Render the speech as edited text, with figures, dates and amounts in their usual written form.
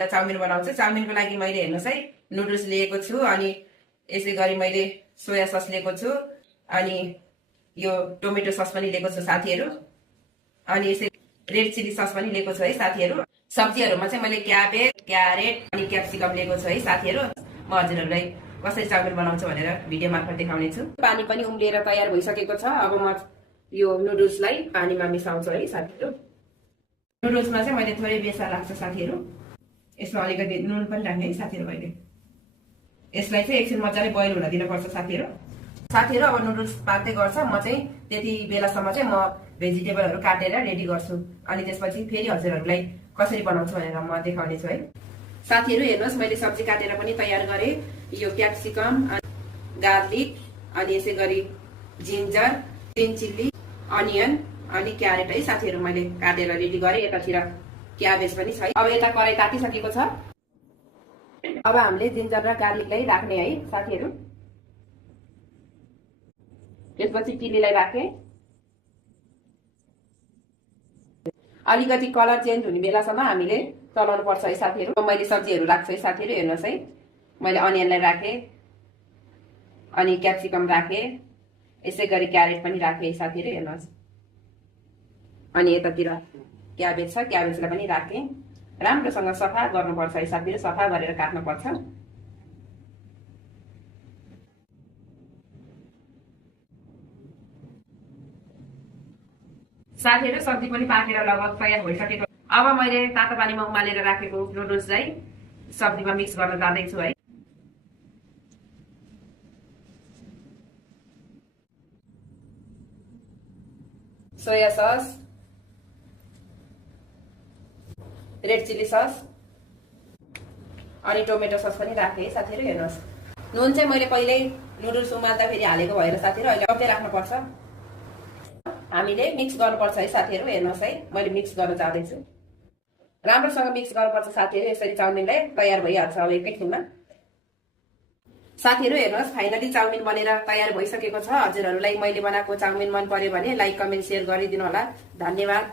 Chowmein बनाउँछु। चाउमिनको लागि मैले हेर्नुहोस् है नुडल्स लिएको छु, अनि यसै गरी मैले सोया सस लिएको छु, अनि यो टोमेटो सस पनि लिएको छु साथीहरू, अनि यसै रेड चिली सस पनि लिएको छु है साथीहरू। सब्जीहरूमा चाहिँ मैले क्याबेज, क्यारेट अनि क्याप्सिकम लिएको छु है साथीहरू। म हजुरहरूलाई कसरी चाउमिन बनाउँछु भनेर भिडियो मार्फत देखाउने छु। पानी पनि उम्लिएर तयार भइसकेको छ। अब म यो नुडल्सलाई पानीमा मिसाउँछु है साथीहरू। नुडल्समा चाहिँ मैले थोरै बेसार राख्छु साथीहरू। यसमा अलिकति नुन पनि राख्ने है साथीहरू मैले। यसलाई चाहिँ एकछिन मजाले बोइल हुन दिनुपर्छ साथीहरू। अब नुडल्स पाक्दै गर्छ, म चाहिँ त्यति बेलासम्म चाहिँ म भेजिटेबलहरू काटेर रेडी गर्छु, अनि त्यसपछि फेरि हजुरहरूलाई कसरी बनाउँछु भनेर म देखाउने छु है साथीहरू। हेर्नुहोस् मैले सब्जी काटेर पनि तयार गरेँ। यो क्याप्सिकम, गार्लिक, अनि यसै गरी जिन्जर, ग्रिन चिल्ली, अनियन अनि क्यारेट है साथीहरू मैले काटेर रेडी गरेँ। यतातिर क्याबेज पनि छ। अब यता कराई तातिसकेको छ। अब हामीले जिन्जर र गार्लिकलाई राख्ने है साथीहरू। त्यसपछि चिल्लीलाई राखेँ। अलिकति कलर चेन्ज हुने बेलासम्म हामीले चलाउनु पर्छ है साथीहरू। मैले सब्जीहरू राख्छु है साथीहरू। हेर्नुहोस् है मैले अनियनलाई राखेँ, अनि क्याप्सिकम राखेँ, यसै गरी क्यारेट पनि राखेँ साथीहरू। हेर्नुहोस्, अनि यतातिर क्याबेज छ, क्याबेजलाई पनि राखेँ। राम्रोसँग सफा गर्नुपर्छ है साथीहरू, सफा गरेर काट्नुपर्छ। साथीहरू सब्जी पनि पाकेर लगभग तयार भइसकेको। अब मैले तातो पानीमा उमालेर राखेको नुडल्सलाई सब्जीमा मिक्स गर्न जाँदैछु है। Soya sauce, red chilli sauce अनि टोमेटो सस पनि राखेँ साथीहरू। हेर्नुहोस्, नुन चाहिँ मैले पहिल्यै नुडल्स उमाल्दा फेरि हालेको भएर साथीहरू अहिले कम्ती राख्नुपर्छ। हामीले मिक्स गर्नुपर्छ है साथीहरू। हेर्नुहोस् है मैले मिक्स गर्न जाँदैछु। राम्रोसँग मिक्स गर्नुपर्छ साथीहरू। यसरी चाउमिनलाई तयार भइहाल्छ अब एकैछिनमा। साथीहरू हेर्नुहोस्, फाइनली चाउमिन बनेर तयार भइसकेको छ। हजुरहरूलाई मैले बनाएको चाउमिन मन पर्यो भने लाइक, कमेन्ट, सेयर गरिदिनु होला। धन्यवाद।